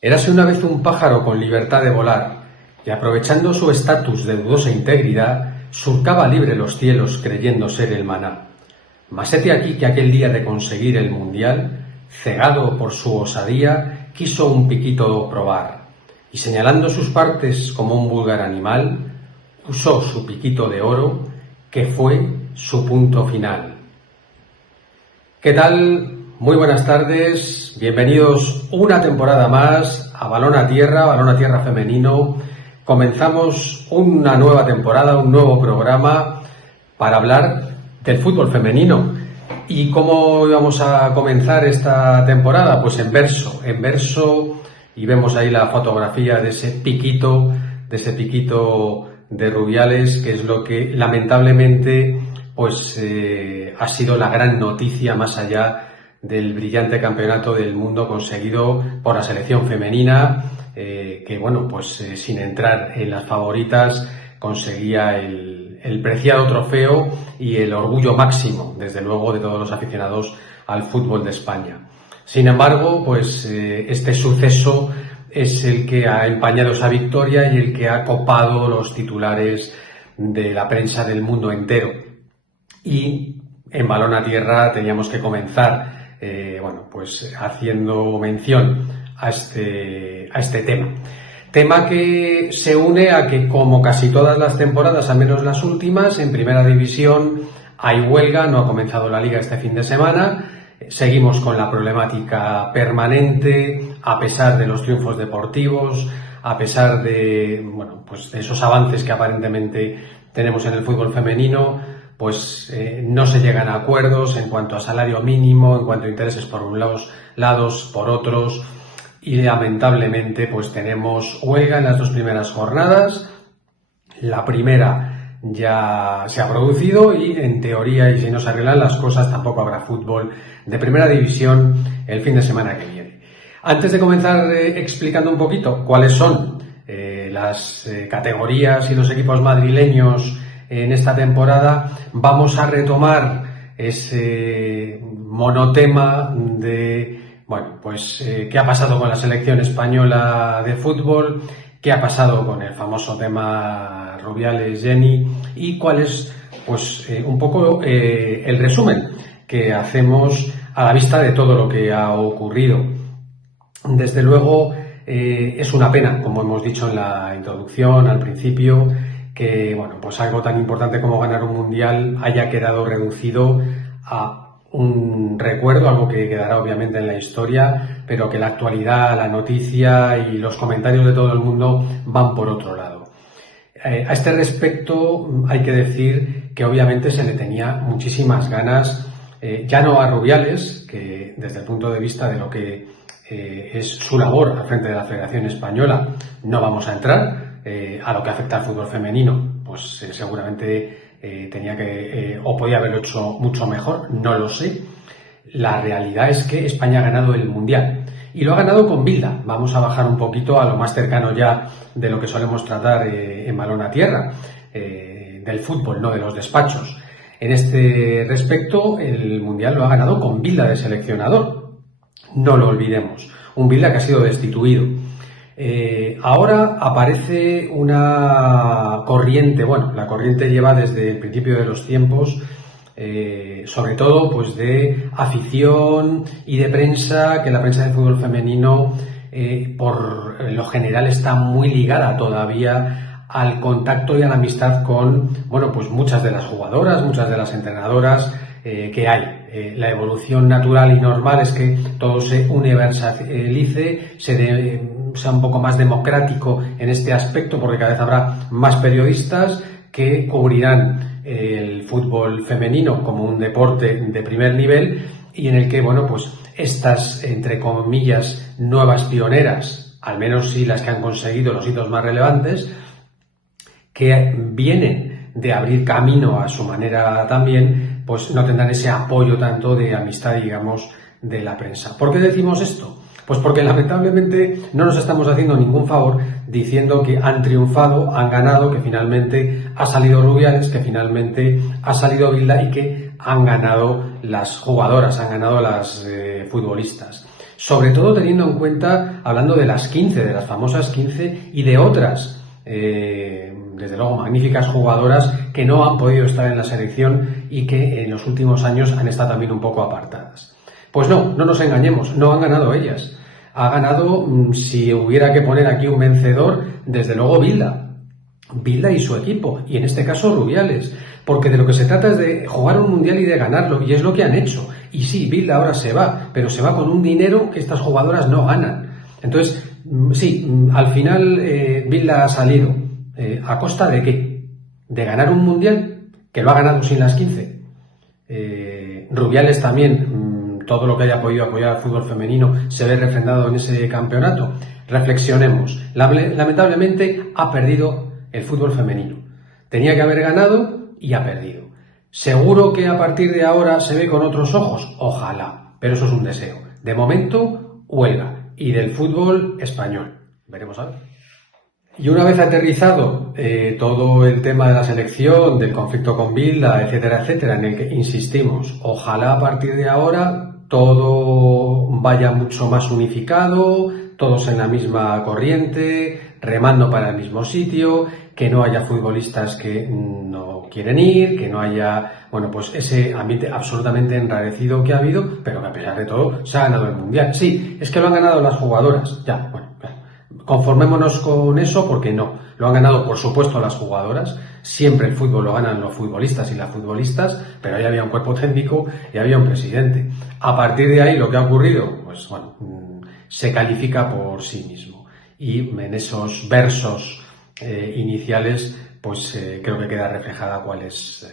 Érase una vez un pájaro con libertad de volar, y aprovechando su estatus de dudosa integridad, surcaba libre los cielos creyendo ser el maná. Mas hete aquí que aquel día de conseguir el mundial, cegado por su osadía, quiso un piquito probar, y señalando sus partes como un vulgar animal, usó su piquito de oro, que fue su punto final. ¿Qué tal? Muy buenas tardes, bienvenidos una temporada más a Balón a Tierra femenino. Comenzamos una nueva temporada, un nuevo programa para hablar del fútbol femenino. ¿Y cómo íbamos a comenzar esta temporada? Pues en verso, y vemos ahí la fotografía de ese piquito de Rubiales, que es lo que lamentablemente pues ha sido la gran noticia más allá del brillante campeonato del mundo conseguido por la selección femenina, que bueno, pues sin entrar en las favoritas conseguía el preciado trofeo y el orgullo máximo, desde luego, de todos los aficionados al fútbol de España. Sin embargo, pues este suceso es el que ha empañado esa victoria y el que ha copado los titulares de la prensa del mundo entero. Y en Balón a Tierra teníamos que comenzar pues haciendo mención a este tema que se une a que, como casi todas las temporadas, al menos las últimas, en Primera División hay huelga, no ha comenzado la Liga este fin de semana. Seguimos con la problemática permanente, a pesar de los triunfos deportivos, a pesar de pues de esos avances que aparentemente tenemos en el fútbol femenino. Pues no se llegan a acuerdos en cuanto a salario mínimo, en cuanto a intereses por unos lados, por otros, y lamentablemente pues tenemos huelga en las dos primeras jornadas. La primera ya se ha producido y en teoría, y si no se arreglan las cosas, tampoco habrá fútbol de Primera División el fin de semana que viene. Antes de comenzar explicando un poquito cuáles son las categorías y los equipos madrileños en esta temporada, vamos a retomar ese monotema de qué ha pasado con la selección española de fútbol, qué ha pasado con el famoso tema Rubiales-Jenny y cuál es un poco el resumen que hacemos a la vista de todo lo que ha ocurrido. Desde luego es una pena, como hemos dicho en la introducción al principio, que pues algo tan importante como ganar un mundial haya quedado reducido a un recuerdo, algo que quedará obviamente en la historia, pero que la actualidad, la noticia y los comentarios de todo el mundo van por otro lado. A este respecto hay que decir que obviamente se le tenía muchísimas ganas, ya no a Rubiales, que desde el punto de vista de lo que es su labor al frente de la Federación Española no vamos a entrar. A lo que afecta al fútbol femenino, pues seguramente tenía que o podía haberlo hecho mucho mejor, no lo sé. La realidad es que España ha ganado el Mundial y lo ha ganado con Bilda. Vamos a bajar un poquito a lo más cercano ya de lo que solemos tratar en Balón a Tierra, del fútbol, no de los despachos. En este respecto, el Mundial lo ha ganado con Bilda de seleccionador. No lo olvidemos. Un Bilda que ha sido destituido. Ahora aparece una corriente, la corriente lleva desde el principio de los tiempos, sobre todo pues de afición y de prensa, que la prensa del fútbol femenino por lo general está muy ligada todavía al contacto y a la amistad con pues muchas de las jugadoras, muchas de las entrenadoras que hay. La evolución natural y normal es que todo se universalice, sea un poco más democrático en este aspecto, porque cada vez habrá más periodistas que cubrirán el fútbol femenino como un deporte de primer nivel y en el que, estas, entre comillas, nuevas pioneras, al menos sí las que han conseguido los hitos más relevantes, que vienen de abrir camino a su manera también, pues no tendrán ese apoyo tanto de amistad, digamos, de la prensa. ¿Por qué decimos esto? Pues porque lamentablemente no nos estamos haciendo ningún favor diciendo que han triunfado, han ganado, que finalmente ha salido Rubiales, que finalmente ha salido Bilda y que han ganado las jugadoras, han ganado las futbolistas. Sobre todo teniendo en cuenta, hablando de las 15, de las famosas 15 y de otras, desde luego magníficas jugadoras que no han podido estar en la selección y que en los últimos años han estado también un poco apartadas. Pues no nos engañemos, no han ganado ellas. Ha ganado, si hubiera que poner aquí un vencedor, desde luego Bilda y su equipo, y en este caso Rubiales, porque de lo que se trata es de jugar un mundial y de ganarlo, y es lo que han hecho. Y sí, Bilda ahora se va, pero se va con un dinero que estas jugadoras no ganan. Entonces, sí, al final Bilda ha salido. ¿A costa de qué? ¿De ganar un mundial? Que lo ha ganado sin las 15. Rubiales también, todo lo que haya podido apoyar al fútbol femenino se ve refrendado en ese campeonato. Reflexionemos. Lamentablemente ha perdido el fútbol femenino. Tenía que haber ganado y ha perdido. ¿Seguro que a partir de ahora se ve con otros ojos? Ojalá, pero eso es un deseo. De momento, huelga. Y del fútbol español. Veremos a ver. Y una vez aterrizado todo el tema de la selección, del conflicto con Bilda, etcétera, etcétera, en el que insistimos, ojalá a partir de ahora todo vaya mucho más unificado, todos en la misma corriente, remando para el mismo sitio, que no haya futbolistas que no quieren ir, que no haya, bueno, pues ese ambiente absolutamente enrarecido que ha habido, pero que a pesar de todo se ha ganado el Mundial. Sí, es que lo han ganado las jugadoras, ya, bueno, conformémonos con eso porque no, lo han ganado por supuesto las jugadoras, siempre el fútbol lo ganan los futbolistas y las futbolistas, pero ahí había un cuerpo técnico y había un presidente. A partir de ahí lo que ha ocurrido, pues bueno, se califica por sí mismo y en esos versos iniciales pues creo que queda reflejada cuál es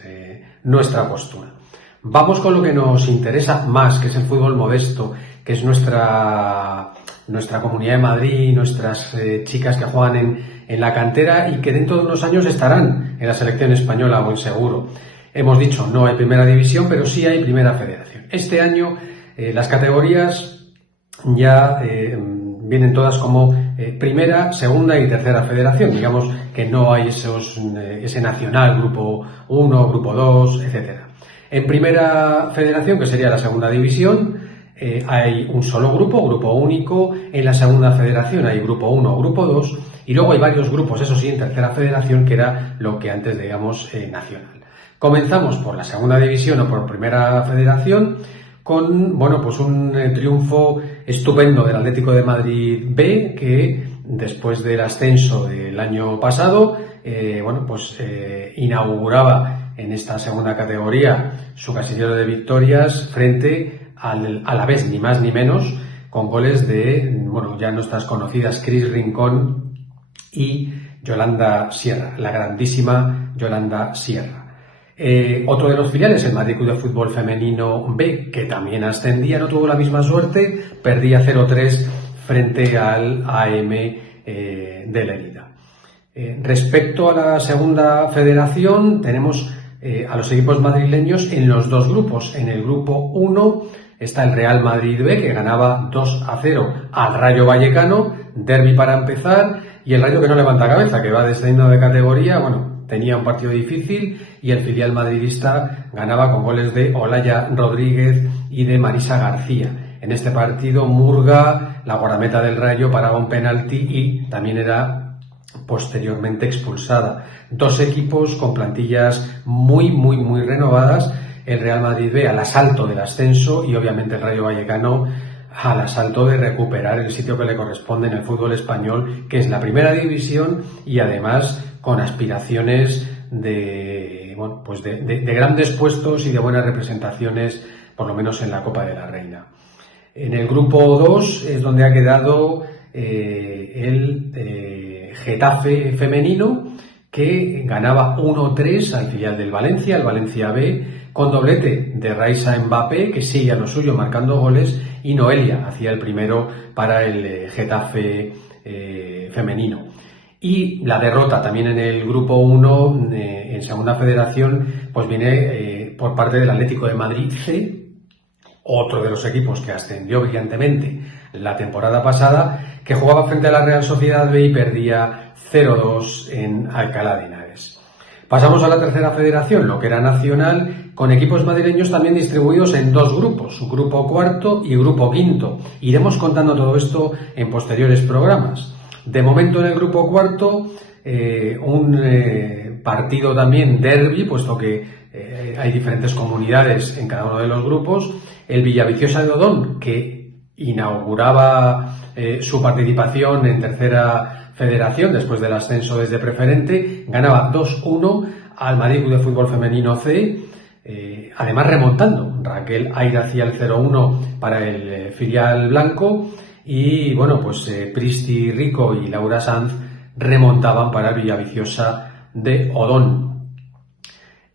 nuestra postura. Vamos con lo que nos interesa más, que es el fútbol modesto, que es nuestra Comunidad de Madrid, nuestras chicas que juegan en la cantera y que dentro de unos años estarán en la selección española, buen seguro. Hemos dicho, no hay primera división, pero sí hay primera federación. Este año las categorías ya vienen todas como primera, segunda y tercera federación. Digamos que no hay ese nacional, grupo 1, grupo 2, etcétera. En primera federación, que sería la segunda división, hay un solo grupo, grupo único. En la segunda federación hay grupo 1, grupo 2 y luego hay varios grupos, eso sí, en tercera federación, que era lo que antes digamos nacional. Comenzamos por la segunda división o por primera federación con, bueno, pues un triunfo estupendo del Atlético de Madrid B, que después del ascenso del año pasado, bueno, pues inauguraba en esta segunda categoría su casillero de victorias frente al Alavés, ni más ni menos, con goles de, bueno, ya nuestras conocidas Cris Rincón y Yolanda Sierra, la grandísima Yolanda Sierra. Otro de los filiales, el Madrid Club de Fútbol Femenino B, que también ascendía, no tuvo la misma suerte, perdía 0-3 frente al AM de Lérida. Respecto a la segunda federación, tenemos a los equipos madrileños en los dos grupos. En el grupo 1 está el Real Madrid B, que ganaba 2-0 al Rayo Vallecano, derbi para empezar, y el Rayo que no levanta cabeza, que va descendiendo de categoría, bueno, tenía un partido difícil y el filial madridista ganaba con goles de Olaya Rodríguez y de Marisa García. En este partido Murga, la guardameta del Rayo, paraba un penalti y también era posteriormente expulsada. Dos equipos con plantillas muy renovadas, el Real Madrid B al asalto del ascenso y obviamente el Rayo Vallecano al asalto de recuperar el sitio que le corresponde en el fútbol español, que es la primera división y además con aspiraciones de, bueno, pues de grandes puestos y de buenas representaciones, por lo menos en la Copa de la Reina. En el grupo 2 es donde ha quedado el Getafe femenino, que ganaba 1-3 al filial del Valencia, el Valencia B, con doblete de Raisa Mbappé, que sigue a lo suyo marcando goles, y Noelia hacía el primero para el Getafe femenino. Y la derrota también en el grupo 1, en segunda federación, pues viene por parte del Atlético de Madrid C, otro de los equipos que ascendió brillantemente la temporada pasada, que jugaba frente a la Real Sociedad B y perdía 0-2 en Alcalá de Henares. Pasamos a la tercera federación, lo que era nacional, con equipos madrileños también distribuidos en dos grupos, grupo cuarto y grupo quinto. Iremos contando todo esto en posteriores programas. De momento en el grupo cuarto, un partido también derbi, puesto que hay diferentes comunidades en cada uno de los grupos. El Villaviciosa de Odón, que inauguraba su participación en tercera federación después del ascenso desde preferente, ganaba 2-1 al Madrid Club de Fútbol Femenino C, además remontando. Raquel Aira hacía el 0-1 para el filial blanco y bueno, pues Pristi Rico y Laura Sanz remontaban para el Villaviciosa de Odón.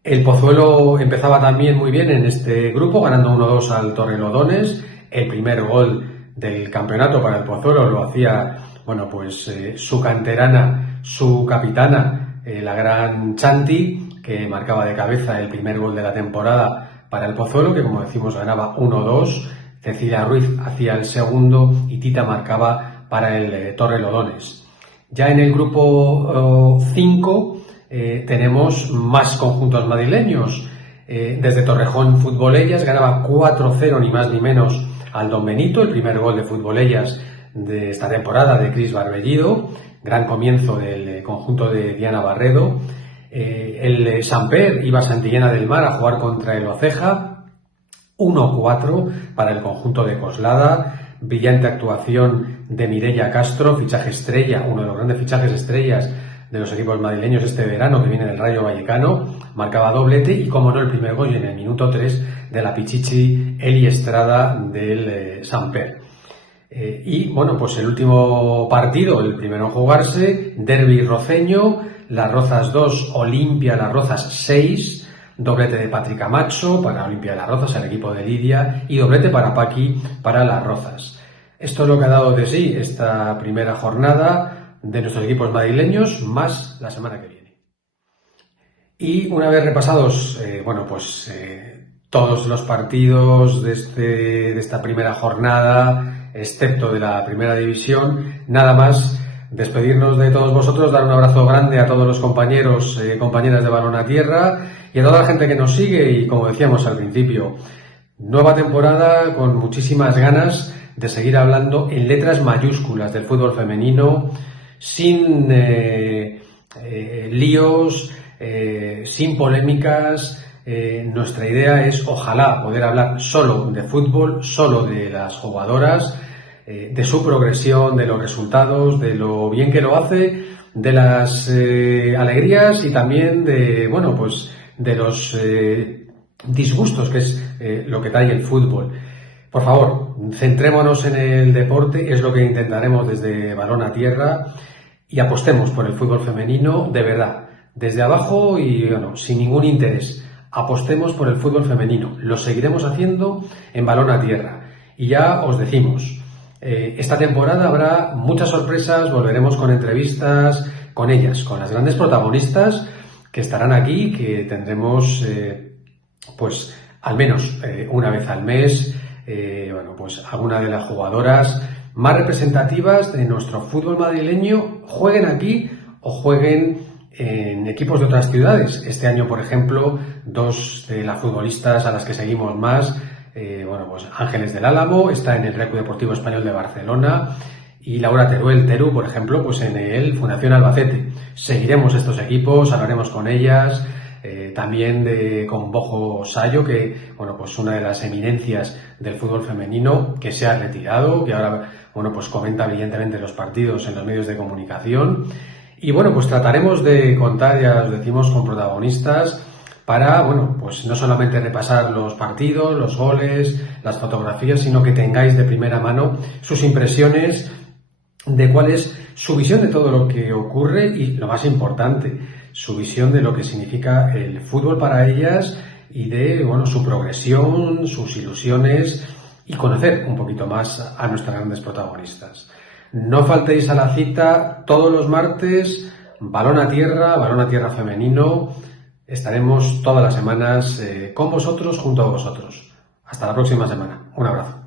El Pozuelo empezaba también muy bien en este grupo, ganando 1-2 al Torrelodones. El primer gol del campeonato para el Pozuelo lo hacía, bueno, pues su canterana, su capitana, la gran Chanti, que marcaba de cabeza el primer gol de la temporada para el Pozuelo, que como decimos ganaba 1-2. Cecilia Ruiz hacía el segundo y Tita marcaba para el Torrelodones. Ya en el grupo 5 tenemos más conjuntos madrileños. Desde Torrejón Futbolellas ganaba 4-0 ni más ni menos al Don Benito, el primer gol de Futbolellas de esta temporada de Cris Barbellido, gran comienzo del conjunto de Diana Barredo. El Samper iba a Santillana del Mar a jugar contra el Oceja, 1-4 para el conjunto de Coslada, brillante actuación de Mireia Castro, fichaje estrella, uno de los grandes fichajes estrellas de los equipos madrileños este verano, que viene del Rayo Vallecano, marcaba doblete y, como no, el primer gol en el minuto 3 de la Pichichi Eli Estrada del Samper. Y bueno, pues el último partido, el primero en jugarse, derbi roceño, Las Rozas 2, Olimpia Las Rozas 6, doblete de Patrick Camacho para Olimpia Las Rozas, el equipo de Lidia, y doblete para Paqui para Las Rozas. Esto es lo que ha dado de sí esta primera jornada de nuestros equipos madrileños, más la semana que viene. Y una vez repasados, todos los partidos de esta primera jornada, excepto de la primera división, nada más despedirnos de todos vosotros, dar un abrazo grande a todos los compañeros, compañeras de Balón a Tierra y a toda la gente que nos sigue. Y como decíamos al principio, nueva temporada con muchísimas ganas de seguir hablando en letras mayúsculas del fútbol femenino, sin líos, sin polémicas. Nuestra idea es, ojalá, poder hablar solo de fútbol, solo de las jugadoras, de su progresión, de los resultados, de lo bien que lo hace, de las alegrías y también de los disgustos, que es lo que trae el fútbol. Por favor, centrémonos en el deporte, es lo que intentaremos desde Balón a Tierra, y apostemos por el fútbol femenino de verdad, desde abajo y sin ningún interés. Apostemos por el fútbol femenino, lo seguiremos haciendo en Balón a Tierra. Y ya os decimos, esta temporada habrá muchas sorpresas, volveremos con entrevistas con ellas, con las grandes protagonistas que estarán aquí, que tendremos al menos una vez al mes, alguna de las jugadoras más representativas de nuestro fútbol madrileño, jueguen aquí o jueguen en equipos de otras ciudades. Este año, por ejemplo, dos de las futbolistas a las que seguimos más, Ángeles del Álamo está en el Real Club Deportivo Español de Barcelona, y Laura Teruel, Teru, por ejemplo, en el Fundación Albacete. Seguiremos estos equipos, hablaremos con ellas, también con Bojo Sayo, que una de las eminencias del fútbol femenino, que se ha retirado, que ahora comenta brillantemente los partidos en los medios de comunicación. Y trataremos de contar, ya os decimos, con protagonistas para, no solamente repasar los partidos, los goles, las fotografías, sino que tengáis de primera mano sus impresiones de cuál es su visión de todo lo que ocurre y, lo más importante, su visión de lo que significa el fútbol para ellas y de, su progresión, sus ilusiones, y conocer un poquito más a nuestras grandes protagonistas. No faltéis a la cita todos los martes, Balón a Tierra femenino. Estaremos todas las semanas con vosotros, junto a vosotros. Hasta la próxima semana. Un abrazo.